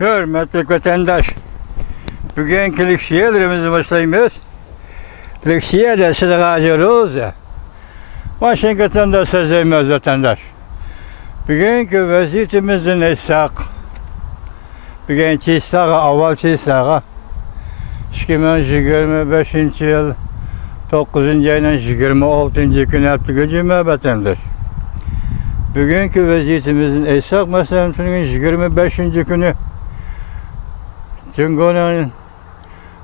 Hürmetli vatandaş, bugünkü lüksiyelerimizi başlayımız. Lüksiye de sıdakacıyoruz ya. Washington'da sözleymez vatandaş. Bugünkü vaziyetimizin esak. Bugün çiğsağı, avval çiğsağı. 2025 yıl 9. ayının 26. günü yaptı gücüme vatandaş. Bugünkü vaziyetimizin esak meselesinin 25. günü Cumhuriyet'in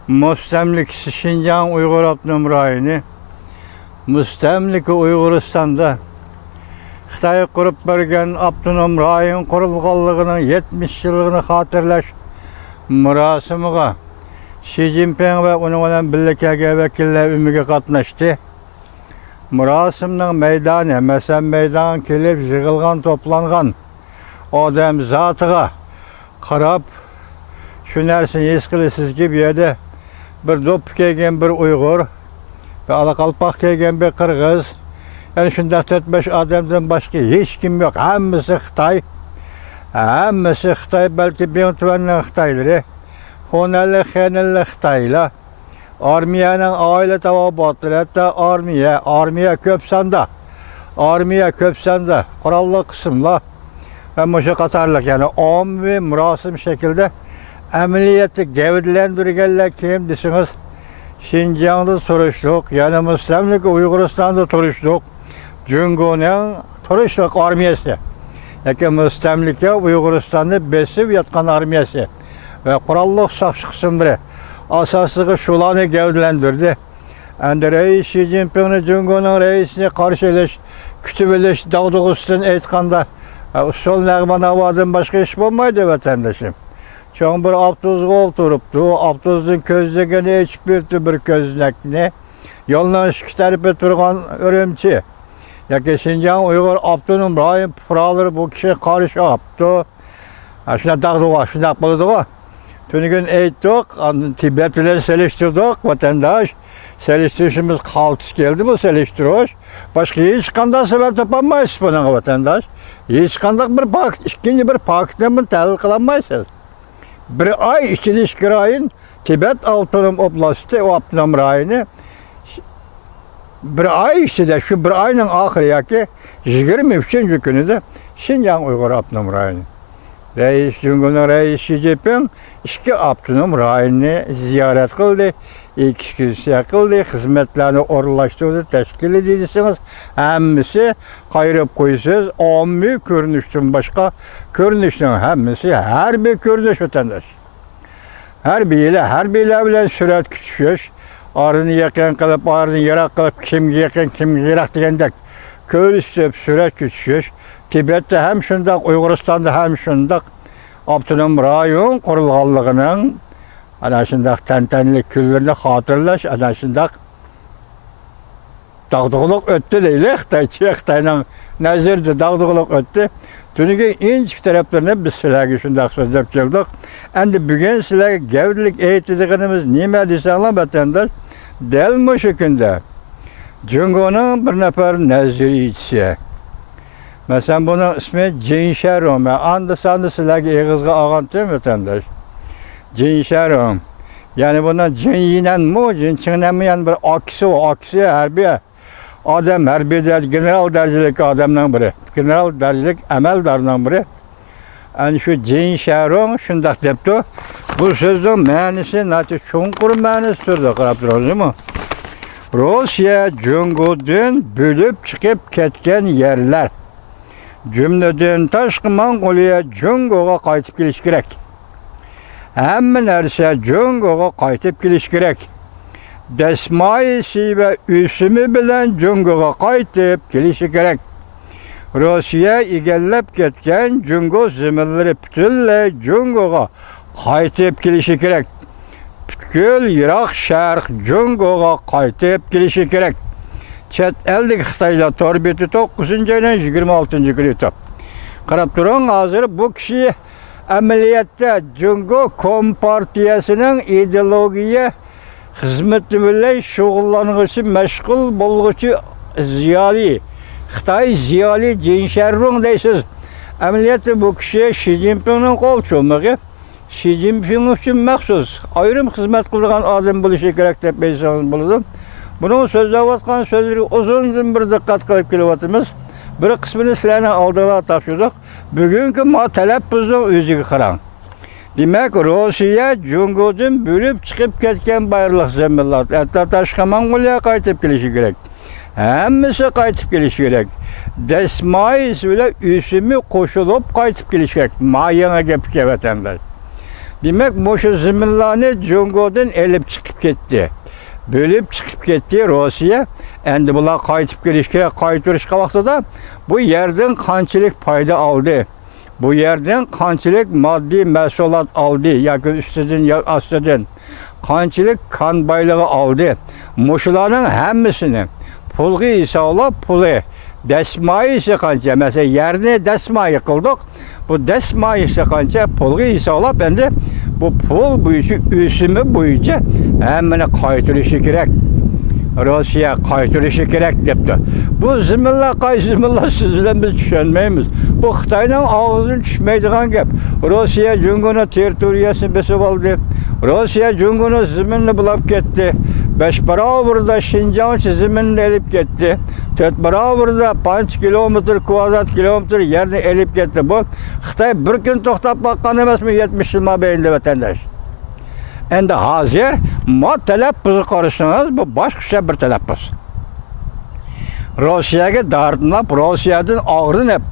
müstemlikçisi Şinjan Uygur Abdunum rayonu, müstemlik Uyguristan'da Xitay kurup bergen Abdunum rayon kurulganlığının 70 yılını hatırlaş murasimiga Xi Jinping ve onun bilen birlikte vekiller ümiga katnaştı. Murasimning meydanı, mesela meydan kelip yığılgan, toplangan odam zatıga qarab şu narsani his qilasiz ki bu yerda bir do'ppi kelgan bir Uyg'ur ve alaqalpoq kelgan bir Qirg'iz, yani shunday 4-5 odamdan boshqa hech kim yo'q. Hammasi Xitoy. Hammasi Xitoy, balki bir tuvandan Xitoylari. Xonali, xenali Xitoylar. Armiyaning oila tavobatlari, hatta armiya ko'p sonda. Armiya ko'p sonda, qurolli qismlar ve mushu qatorliq, yani ommaviy murosim shaklda amaliyotni gavdalantirganlar kim desangiz, Şinjan'da turishliq, yani mustamlik Uyg'uristonda turishliq, Jungoning turishliq armiyasi. Yoki mustamlika Uyg'uristonda besib yotgan armiyasi ve qurolli soqchi qismlari asaslığı şularını gavdalantirdi. Endi reis Xi Jinping'ni Jungoning reisini qarshi kütüp elish dağdug'usidan aytganda sol nag'ma navodan boshqa ish bo'lmaydi vatandaşım. Çoğun bir avtobusga o'tiribdi, avtobusdan ko'zlagani echib berdi bir ko'znakni. Yo'ldan ikki tarafga turgan Urumchi yoki Şinjan Uyg'ur Abdunum rayon fuqarolari bu kishi qarshi olibdi. Shunday dag'dug'a, shunday bo'ldi-ku. Tünün aytdik, Tibet bilen seliştirdik vatandaş. Seliştirişimiz kaltış geldi bu seliştiriş. Başka hiç kandan sebep tapamayız buna vatandaş. Hiç kandak ikinci bir Pakistan'ın telil kılamayız. Bir ay içilişki rayın Tibet Avtonom Oblasti, o Abdunum rayını bir ay içinde, şu bir ayın ahiriyaki 23. günü de Şinjan Uygur Abdunum rayını. Reis Jungoning reis Xi Jinping ikki Abdunum rayonini ziyorat qildi, ekskursiya qildi, xizmatlarni o'rinlashtirdi, tashkil edilsangiz, hammasi qayrib qo'ysiz, ommaviy ko'rinishdan boshqa ko'rinishning hammasi harbiy ko'rinish vatandaş. Harbiylar bilan surat tushish, orini yaqin qilib, orini yiroq qilib, kimga yaqin, kimga yiroq degandek ko'rishib surat tushish. Tibet'te hem şundak, Uyguristan'da hem şundak Abdunum rayon kurulganlığının ana şundak tentenlik küllerini hatırlaş, ana şundak dağdığılık öttü değil, Xitay'ın nezirdi dağdığılık öttü. Tünüge inçik taraflarına biz silahı şundak sözlep geldik. Endi bugün silahı gevdilik eğittiğimiz nime desenler vatandaş delmiş hükünde. Jungoning bir nefer neziriyçisi. Mesela bunun ismi Jinsharom. Anda sandı silahı eğizge ağantı vatandaş. Jinsharom. Yani buna Jinyinen mu, Jinçinlemeyen bir aksi o, aksi harbiye. Adam harbide general derecelik adamdan biri. General derecelik emeldarından biri. Yani şu Jinsharom şundak depti. Bu sözün manisi, natı çunkur manisi türde qaraptırır mu? Rusya Jungo'dan bölüp çıkıp ketken yerler. Cümleden taşqı Mongoliya Jungo'ga qaytib kelish kerak. Hamma narsa Jungo'ga qaytib kelish kerak. Desmayisi ve üsümü bilen Jungo'ga qaytib kelishi kerak. Rusya egallab ketgan Jungo ziminlari butunlay Jungo'ga qaytib kelishi kerak. Butkul Iroq Sharq Jungo'ga qaytib kelishi kerak. Chet ellik Xitoylar torbeti 9. ayının 26. günü top. Qarab turun, hazır bu kişi ameliyatta Jungo Kompartiyasının ideologiya hizmeti bilen şug'ullanışı, meşgul bolğucu ziyali, Xitoy ziyali Jinsharom deysiz. Ameliyatı bu kişi Xi Jinping'in qol ço'mig'i Xi Jinping üçün məxsus ayrım xidmət qılğan adam buluşu kerak deb bilsəniz buludu. Bunun sözləb atqan sözləri uzun bir diqqət qılıb kelyapmiz. Bir qismini sizlərə aldığa tapşırdıq. Bugünkü tələbbüzün özüge qaran. Demək, Rusiya Cungo'dan bölüb çıxıb ketken bayırlıq zəminlər. Hətta Taşqa Monqoliya qayıtıb gelişi gerek. Həmmisi qayıtıb gelişi gerek. Desmayis ilə üsümü qoşulub qayıtıb gelişi gerek. Mayana gepke vətəndaş. Demək, bu zəminləri Cungo'dan elib çıxıb getdi. Bölüb çıxıb getdi Rusiya. Endi bunlar qayıtıb gelişi gerek. Qayıtırışqa vaxtıda bu yerdən qançilik payda aldı. Bu yerden qançilik maddi məhsulat aldı, yoki üstüdən, yoki astıdan. Qançilik kan baylığı aldı. Muşuların həmmisini pulğu hesabla pulu, dəsmayı qança, məsələn, yerini dəsmayı qıldıq. Bu dəsmayı qança pulğu hesabla bəndə bu pul boyunca, üsümü boyunca həmmini qaytırışı gerek. Rusiya qaytırışı gerek depdi. Bu zimillah qay zimillah sizlə biz düşünməyimiz. Bu Xitayla ağzını düşməydiğən gep. Rusiya Cungo'nun territoriyasını besib aldı. Rusiya Cungo'nun ziminini bulab getdi. 5 baravrda Şinjan ziminini elib getdi. 4 baravrda 5 kilometr kvadrat kilometr yerini elib getdi. Bu Xitay bir gün toxtab baxqan emasmı 70 yıl mabeyində vətəndaş. Endi hazır tələbbuzu qarışsınız, bu başqa bir tələbbuz. Rusiyaga dardınlab, Rusiyadan ağrınıb,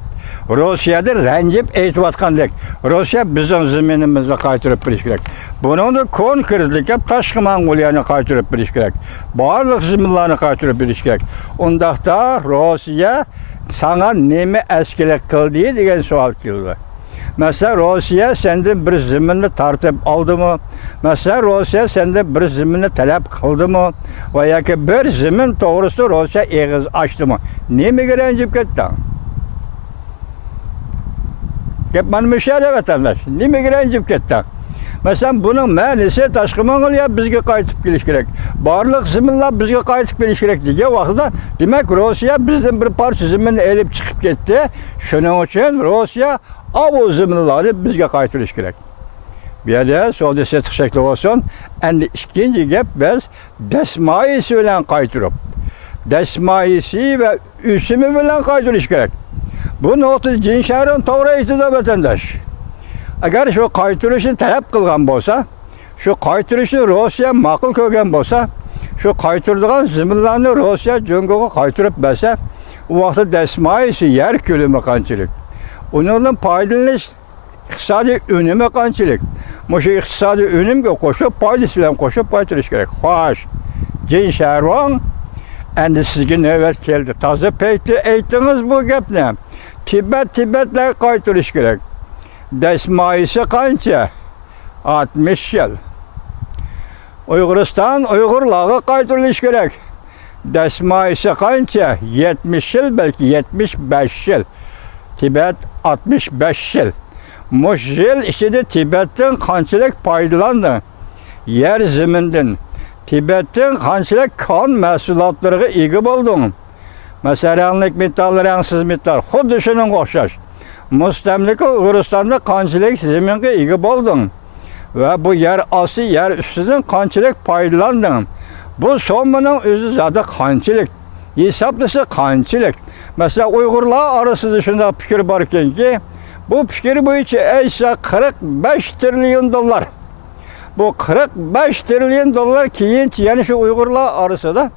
Rusiyadan rəncib eytibatqandek. Rusiya bizden ziminimizə qaytırıb biliş gerek. Bunun da konkretlik hep Taşqa Monqoliyanı qaytırıb biliş gerek. Barlıq ziminlərini qaytırıb biliş gerek. Ondaqda Rusiya sana nemi əskilik qıldı degen sual keldi. Mesela Rusiya senden bir ziminini tartib aldı mı? Mesela Rusiya senden bir ziminini talep kıldı mı? Veya ki bir zimin doğrusu Rusiya eğiz açtı mı? Niye mi girencip gitti? Hep bana müşahede vatandaş. Niye mi girencip gitti? Mesela bunun mənisi Taşqa Monqoliya bizge qayıtıb geliş gerek. Barlıq ziminler bizge qayıtıb geliş gerek diye vaxtda demek Rusiya bizden bir parça ziminini elip çıkıp gitti. Şunun için Rusiya o ziminleri bizge qaytırış gerek. Bir de solda size teşekkür olsun. Endi ikinci gep biz desmayisi bilen qaytırıp. Desmayisi ve üsümü bilen qaytırış gerek. Bu notu Cinşar'ın toğra ihtida vatandaş. Eğer şu qaytırışı talep kılgan bolsa, şu qaytırışı Rusiya maqul ko'rgan bolsa, şu qaytırdığan ziminlerini Rusiya Cungo'ga qaytırıp berse, o vaxtda desmayisi yer külümü qançilik. Onun paylanış iqtisadi önümü qançilik. Şu iqtisadi önümge qoşup, paydası bilen qoşup qaytırış gerek. Xoş, Cinşarvan, endi sizge növbet keldi. Taze peytli eytiniz bu gepni. Tibet'le qaytırış gerek. Desmayisi qancha? 60 yıl. Uyg'uriston Uyg'urlarga qaytırış gerek. Desmayisi qancha? 70 yıl, belki 75 yıl. Tibet 65 yıl. Muş yıl içinde Tibet'ten qanchalik paydalandı. Yer ziminden. Tibet'ten qanchalik kan məhsulotlarına ega bo'lding. Masalanlik metallar, rangsiz metal. Xuddi shunga o'xshash. Mustamlika Uyg'uristonda qanchalik zaminga ega bo'lding. Va bu yer osti, yer ustidan qanchalik paydalanding. Bu sommaning o'zi zada qanchalik. Hesaplasa qanchalik. Mesela Uyg'urlar arasında shunday fikr bor ekanki, bu fikir bo'yicha aytsa 45 trilyon dollar. Bu 45 trilyon dollar keyinchi, ya'ni shu Uyg'urlar arasida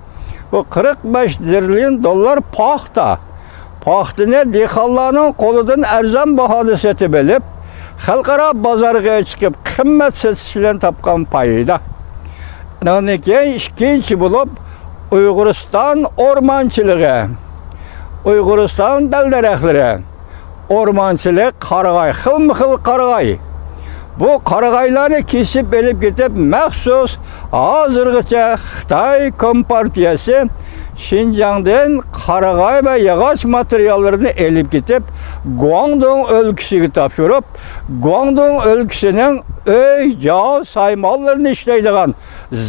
bu 45 trilyon dollar paxta. Paxtani dehqonlarning qo'lidan arzon bahoda sotib olib, xalqaro bozorga chiqib qimmat sotish bilan topgan foyda. Undan keyin ikkinchi bo'lib Uyg'uriston o'rmonchiligi, Uyg'uriston dal-daraxtlari, o'rmonchilik, qarag'ay, xilma-xil qarag'ay. Bu qarag'aylarni kesib elib ketib, maxsus hozirgacha Xitoy Kompartiyasi Şinjan'dan qarag'ay va yog'och materiallarini elib ketib, Guangdong o'lkasiga topshirib, Guangdong o'lkasining joy saymollarini ishlaydigan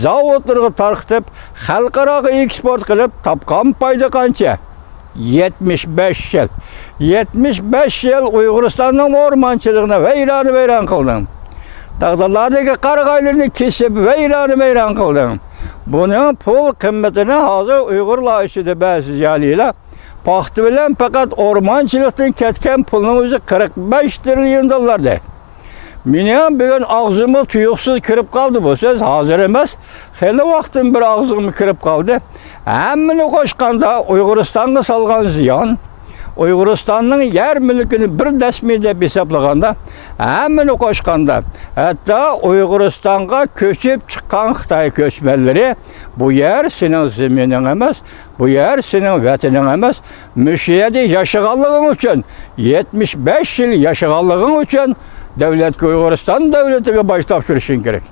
zavodlarga tarqitib, xalqaro eksport qilib topgan foyda qancha? 75 yıl. 75 yıl Uyg'uristonning o'rmonchiligini vayron qildim. Dağdalardaki qaragaylarını kesip veyran kıldım. Bunun pul kıymetini hazır Uygurlar işidi bəziz yalıyla. Paxtı bilen fakat ormançılıktan ketken pulun özü 45 trilyon dolardı. Benim bugün ağzımı tuyuksuz kırıp kaldı bu söz hazır emez. Hele vaktim bir ağzımı kırıp kaldı. Hemmini koşkanda Uyguristan'a salgan ziyan, Uyguristan'ın yer mülkünü bir desmide hesaplaganda, hemmini koşkanda, hatta Uyguristan'a köçüp çıkan Xitay köçmelleri, bu yer senin zeminin emez, bu yer senin vatinin emez, müşiyedi yaşıgallığın için, 75 yıl yaşıgallığın için, devlet Uyguristan devletine baş tapşırışın gerek.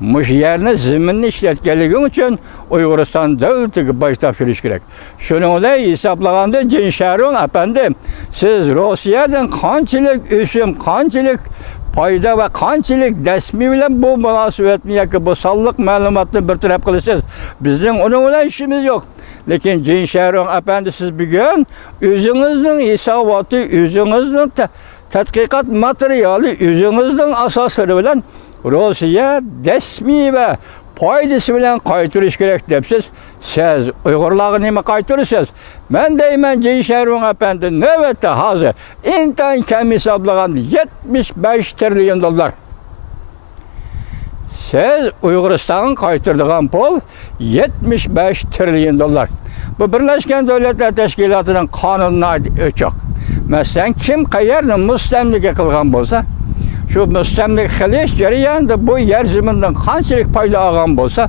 Muş yerini zeminini işletkenliğin için Uyguristan devletine baş tapşırış gerek. Şununla hesaplaganda Gençlerin efendim, siz Rusya'dan kançılık üsüm, kançılık payda ve kançılık desmi bilen bu münasebetini ki bu sallık malumatını bir taraf kılısınız. Bizim onunla işimiz yok. Lakin Gençlerin efendi siz bir gün özünüzün hesabatı, özünüzün tədqiqat materialı özünüzün asasları bilen Rusya desmi ve paydası bilen qaytırış gerek depsiz. Siz Uygurlarını nime qaytırırsınız? Ben deymen Gençlerin efendi növbette hazır. İntan kem hesaplagan 75 trilyon dolar. Siz Uyguristan'ın qaytırdığın pul 75 trilyon dolar. Bu Birleşken Devletler Teşkilatı'nın kanununa ölçek. Mesela kim qayerni müstemlike kılgan bolsa, şu müstemlik qilish jarayonida bu yer zeminden qanchalik payda olgan bolsa,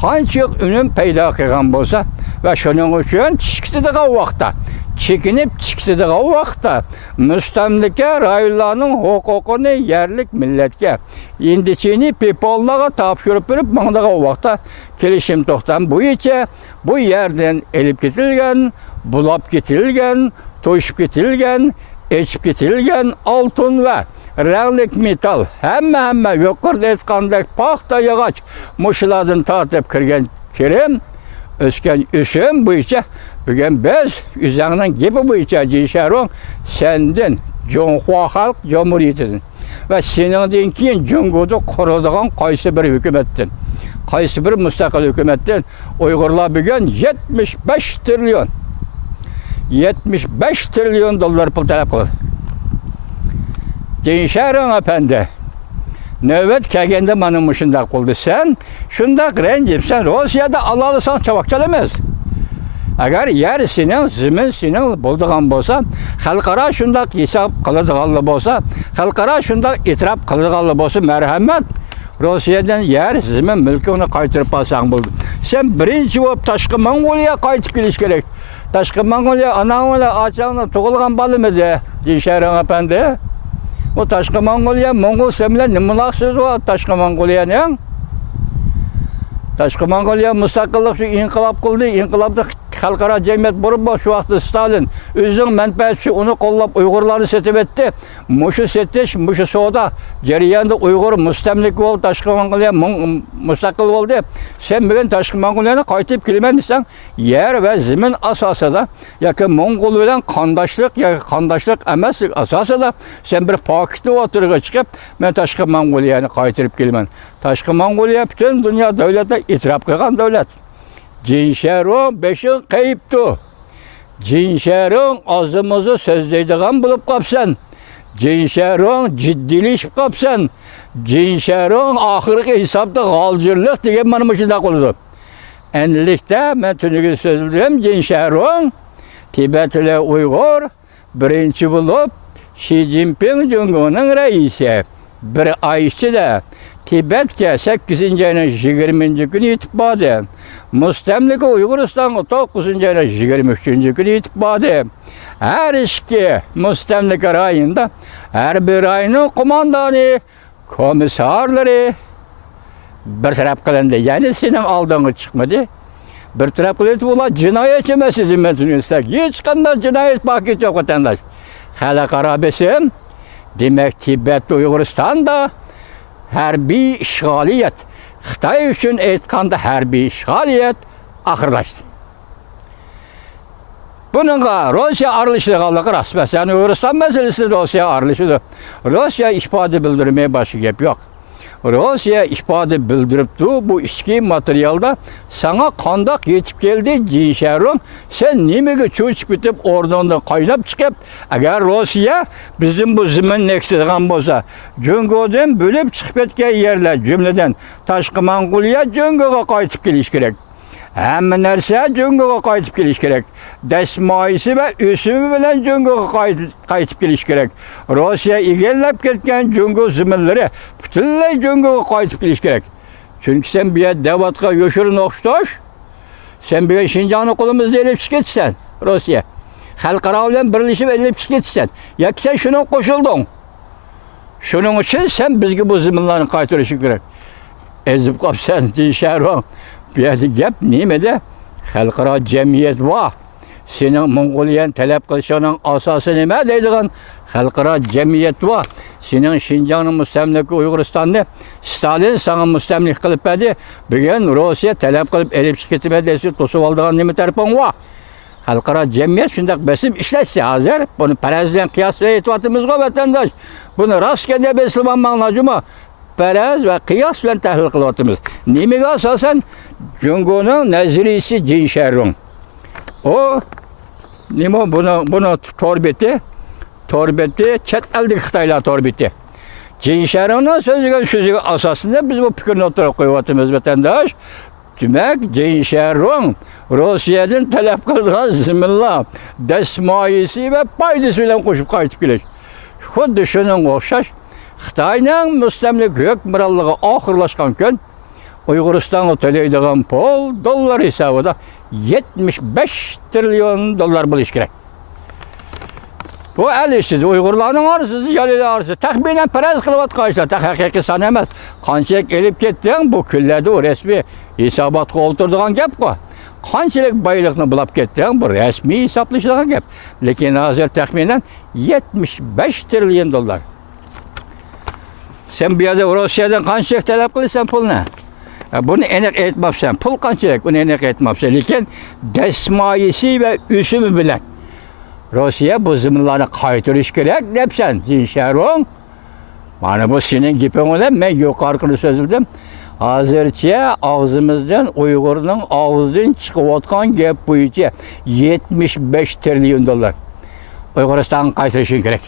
qanchalik unum payda qilgan bolsa ve shuning uchun chekitidigan vaqtda, chekinib chekitidigan vaqtda müstemlike rayonlarning huquqini yerlik milletga, indichini people'larga topshirib berib mangdagan vaqtda kelishim to'xtam bo'yicha bu yerden elib ketilgan, bulab ketilgan, toşup getilgen, içip getilgen altın ve renglik metal hemen yukarıda etkandak paxta yağaç muşuladın tartıp kirgen kirim ösken üsüm bu içe bugün biz üzerinden gibi bu içe Gençlerin sendin Cumhuriyet Halk Cumhuriyeti'nin ve senin keyin Cumhuriyet'i kurulduğun qaysı bir hükümettin, qaysı bir müstakil hükümettin Uygurlar bugün 75 trilyon 75 trilyon dolar pul talep kılır. Gençlerin efendi, növbet kelgende manın mışında kıldı. Sen şunda rencip, sen Rusya'da alalısan çabuk çalamaz. Eğer yer senin, zemin senin bulduğun bolsa, halkara şunda hesap kılıdığalı bolsa, halkara şunda itiraf kılıdığalı bolsa merhamet, Rusya'dan yer, zemin, mülkü onu kaytırıp alsan buldu. Sen birinci olup Taşkı Mongoliya kaytıp geliş gerek. Taşkı Mongoliya anağıyla açağına tuğulgan balı mıydı Gençlerin efendi? O Taşkı Mongoliya, Mongol semler ne mülak söz var Taşkı Mongolia'nın? Taşkı Mongoliya müstakillik şu inkılap kıldı, inkılapta halkara cemiyet burup şu vaxtı Stalin özün menfaatçi onu kollap Uygurları setip etti. Muşu setiş, muşu soğuda ceriyanda Uygur müstemlik oldu, Taşkı Mongoliya müstakil oldu. Sen bugün Taşkı Mongolia'na kaytıp kilmen desen yer ve zemin asası da yakın Mongol bilen kandaşlık ya kandaşlık emezlik asası da sen bir paketi oturuğa çıkıp ben Taşkı Mongolia'na kaytırıp kilmen. Taşkı Mongoliya bütün dünya devlete itiraf kılgan devlet. Gençlerin beşi kayıptı. Gençlerin ağzımızı sözleydiğen bulup kapsan. Gençlerin ciddileşip kapsan. Gençlerin ahırki hesapta galcırlık diye benim işinde oldu. Enlikte ben tünükü sözlüyorum gençlerin Tibetli Uygur birinci bulup Xi Jinping Cumhur'un reisi. Bir ay içinde Tibet'e 8. ayının 20. günü itibadi. Müstemlik Uyguristan'a 9. ayının 23. günü itibadi. Her iki müstemlik rayında her bir ayının kumandanı, komisarları bir taraf kılındı. Yani senin aldığını çıkmadı. Bir taraf kılındı bu cinayet çemesi zimmetini ister. Hiç kadar cinayet paketi yok vatandaş. Halkara besim. Demek Tibet Uyguristan'da hərbi işğaliyyət, Xitay üçün etqanda hərbi işğaliyyət axırlaşdı. Bununla Rusya aralışlıqalıqı rast. Məsələn, Uygurustan meselesi Rusya aralışıdır. Rusya ifade bildirmeye başı gep yok. Rusya ifade bildiripti bu içki materyalda sana kandak yetip geldi Cinşerun. Sen nimege çuçup bitip oradan da kaynap çıkıp eğer Rusya bizim bu zımın eksizgan bolsa Cüngo'dan bölüp çıkıp etken yerler cümleden Taşkı Mongoliya Cüngo'ga kaytıp geliş gerek. Hemen nerse Cüngo'ga kaytıp geliş gerek. Desmaisi ve üsümü bilen Cüngo'ga kaytıp geliş gerek. Rusya igellep ketken Cüngo zımınları bütünley Cüngo'ga kaytıp geliş gerek. Çünkü sen bir devatka yoşurun okştoş, sen bir Şincan'ı kolumuzda elip çıketsen Rusya. Halkara bilen birleşip elip çıketsen. Ya sen şuna koşuldun. Şunun için sen bizge bu zımınlarını kaytırışı gerek. Ezip kap sen Cinşerun. Bir yerde gep nimede halkara cemiyet var. Senin Mongoliyan talep kılışının asası nime deydiğin halkara cemiyet var. Senin Şincan'ın müstemliki Uyguristan'da Stalin sana müstemlik kılıp edi. Bugün Rusya talep kılıp elip şirketime desi tosup aldığın nime tarafın var. Halkara cemiyet şundak besim işletse hazır. Bunu perezden kıyas ve itibatımız var vatandaş. Bunu rastgele besilman manlacıma perez ve kıyas ve tahlil kılıvatımız. Nimege asasen Cüngo'nun nezirisi Cinşerun. O nimo bunu torbeti çet eldeki Xitaylar torbeti. Cinşerun'un sözüge asasında biz bu fikrini oturup koyuvatımız vatandaş. Demek Cinşerun Rusya'dan talep kıldığı zimilla desmayisi ve paydası ile koşup kayıtıp gelir. Xuddi şunun okşaş Xitay'nın müstemlik hükmürallığı ahırlaşkan gün Uyguristan'a төлeydiğin pul dolar hesabıda 75 trilyon dolar buluş gerek. Bu el işsiz, Uygurların arısız, yalili arısız. Tahminen perez kılıvat kaçlar, hakiki san emez. Kançılık elip kettiğin bu küllerde o resmi hesabatı oturduğun gep ko. Kançılık baylıqını bulap kettiğin bu resmi hesaplıştığın gep. Lekin hazır tahminen 75 trilyon dolar. Sen bir yerde Rusya'dan kançılık talep kılırsan pul ne? Bunu enek etmezsen, pul kançılık bunu enek etmezsen. Lekin desmayisi ve üsümü bilen. Rusya bu zımınlarını kaytırış gerek depsen Cinşerun. Bana bu senin gipin olan ben yukarıkını sözüldüm. Hazırca ağzımızdan Uygur'un ağzından çıkıvatkan gep bu içe 75 trilyon dolar. Uyguristan'ın kaytırışı gerek.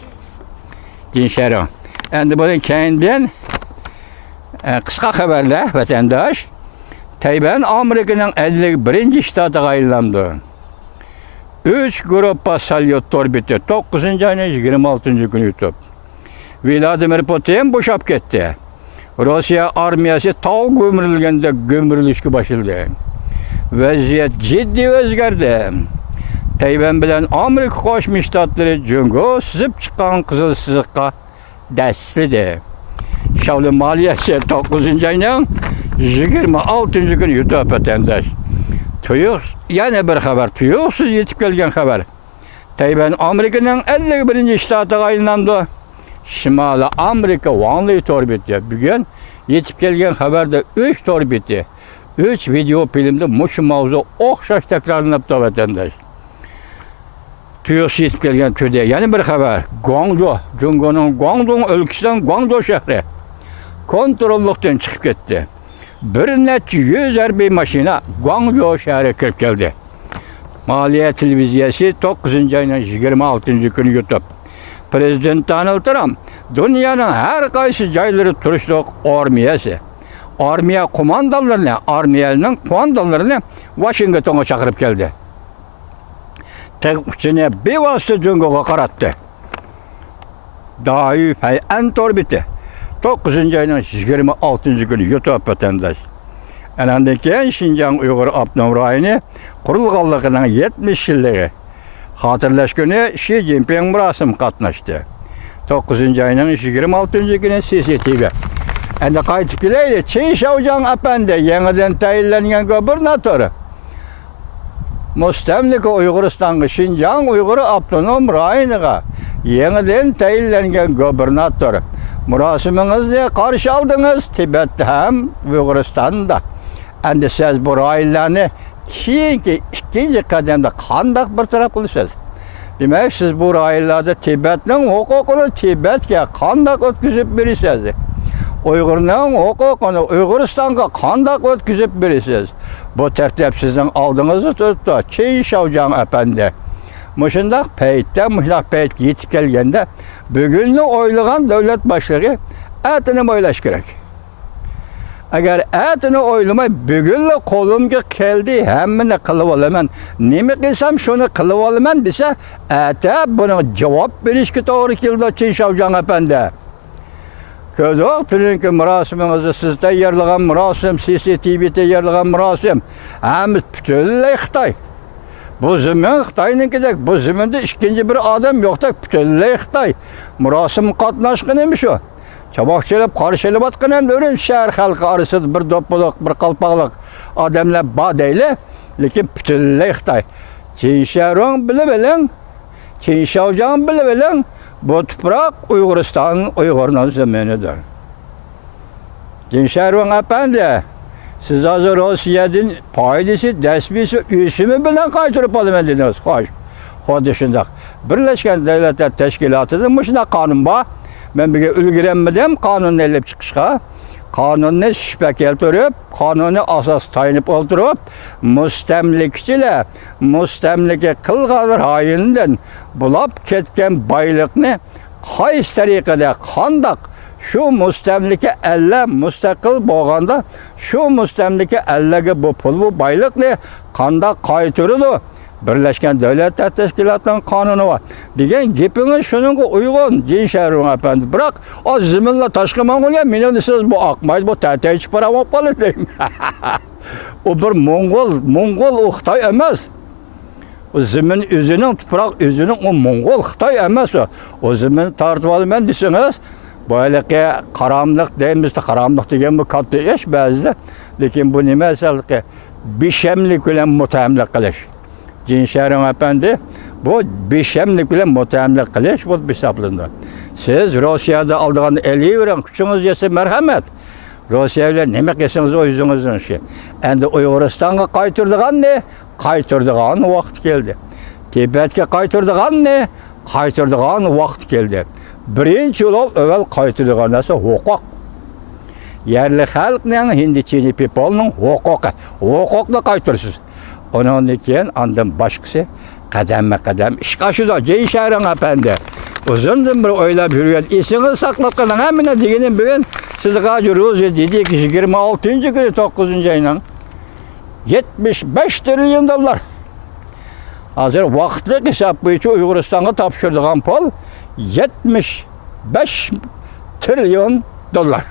Cinşerun. Şimdi bunun kendinden kısa haberle vatandaş Tayvan Amerika'nın 51. ştatı ayrılandı. 3 grupa salyot torbiti 9. ayının 26. günü YouTube. Vladimir Putin boşap gitti. Rusya armiyası tağ gömürülgende gömürülüşkü başladı. Vaziyet ciddi özgerdi. Tayvan bilen Amerika Koşmuş Ştatları Cüngo sızıp çıkan kızıl sızıkka dəstlidir. Şavlı maliyesi 9. ayının 26. günü YouTube vatandaş. Tuyuq, yani bir haber, tuyuqsuz yetip gelgen haber. Tayvan Amerika'nın 51. ştatı ayrılandı. Şimali Amerika Vanlı torbeti. Bugün yetip gelgen haberde 3 torbeti. 3 video filmde muş mavzu okşaş tekrarlanıp da vatandaş. Tuyuqsuz yetip gelgen tüde. Yani bir haber. Guangzhou, Cungo'nun Guangdong ülkesinden Guangzhou şehri kontrollükten çıkıp gitti. Bir neçə 100 hərbi maşina Guangzhou şəhəri kirib geldi. Maliye Televizyası 9. ayının 26. günü YouTube. Prezident Donald Trump dünyanın her qaysı cayları turuşluq armiyası. Armiya komandalarını, armiyanın komandalarını Washington'a çağırıp geldi. Tek içine bir vasıta Cungo'ya karattı. Dahi feyən torbiti. 9. ayının 26. günü YouTube vatandaş. Enandaki Şincan Uygur Abdunum rayonu kurulğanlığının 70 yıllığı hatırlaş günü Xi Jinping murasım katnaştı. 9. ayının 26. günü CCTV. Endi qaytıp geleydi. Çin Şavcan Efendi yeniden tayinlenen gubernatörü. Müstemlik Uyguristan'ı Şincan Uygur Abdunum rayonuna yeniden tayinlenen gubernatörü. Murasımınızı karşı aldınız Tibet'te hem Uyguristan'da. Endi siz bu rayonlarını keyingi ikkinchi qadamda qandaq bir taraf qilasiz? Demak, siz bu rayonlarda Tibetning huquqini Tibetga qandaq o'tkazib berasiz? Uyg'urning huquqini Uyg'uristonga qandaq o'tkazib berasiz? Bu tartib sizning oldingizda turibdi. Qin Shoujang apandi. Mushundaq paytda, mushundaq paytga yetib kelganda, bugunni o'ylagan davlat boshlig'i atini o'ylash kerak. Agar atini o'ylamay, bugunni qo'limga keldi, hammani qilib olaman, nima qilsam shuni qilib olaman desa, ata buni javob berishga to'g'ri keldi Qin Shoujang apandi. Ko'zoq turinki marosimingizda siz tayyorlagan marosim, CCTV tayyorlagan marosim, hamma butunlay Xitoy. Bu zamin Xitoynikidek, bu zaminda ikkinchi bir odam yo'qdek, butunlay Xitoy. Marosim qatnashqanimi shu? Chaboqchilab qarshilayotgan ham o'rin shahar xalqi orasida bir do'ppiloq, bir qalpoqliq odamlar bor deyli, lekin butunlay Xitoy. Qin Shoujang bilib biling, Qin Shoujang bilib biling, bu tuproq Uyg'uriston, Uyg'urning zaminidir. Qin Shoujang apandi, siz hozir Rossiyadan foydasi, dasbisi, o'simi bilan qaytarib olaman dedingiz. Xo'sh. Xuddi shunday. Birlashgan Davlatlar Tashkilotida shunday qonun bor. Men birga ulgurmadim qonunni elib chiqishga. Qonunni shubha keltirib, qonunni asos tayinib o'ltirib, mustamlikachilar mustamlika qilgan rayondan bulab ketgan boylikni qaysi tariqada, qandoq shu mustamlika alla mustaqil bo'lganda, shu mustamlika allaga bu pul, bu boylikni qandoq qaytaradi? Birlashgan Davlatlar Tashkilotining qonuni bor. Degan gapingiz shuningga uyg'un, Qin Shoujang apandi. Biroq o ziminlar tashqi Mong'oliya meni siz bu oqmaydi, bu tataychi paramop qoladi. O bir Mong'ol u Xitoy emas. O zimin o'zining tuproq o'zining o Mong'ol Xitoy emas o. O zimin tortib olaman desangiz, boylikka qaramliq deymiz, qaramliq degan bu katta ish ba'zida, lekin bu nima asalki beshamlik bilan mutaamlik qilish. Qin Shoujang apandi, bu beshamlik bilan mutaamlik qilish bo'lib hisoblanadi. Siz Rossiyada oldigan 50 yevro kuchingiz yetsa marhamat. Rossiyaliklar nima qilsangiz o'zingizning ishi. Endi Uyg'uristonga qaytirdiganni, qaytirdigan vaqt keldi. Tibetga qaytirdiganni, qaytirdigan vaqt keldi. Birinchi yo'l avval qaytirdigan narsa huquq. Yerli xalqning, Hindi people'ning huquqi. Huquqni qaytirsiz. Ondan keyin andan boshqasi qadamma-qadam ish qo'shadi. Qin Shoujang apandi. Uzundan bir o'ylab yurgan, esingiz saqlab qoling. Hamma deganim bugun sizga ro'za dedik 26-kuni 9-oyning 75 trillion dollar. Hozir vaqtli hisob bo'yicha Uyg'uristonga topshirdigan pul 75 trillion dollar.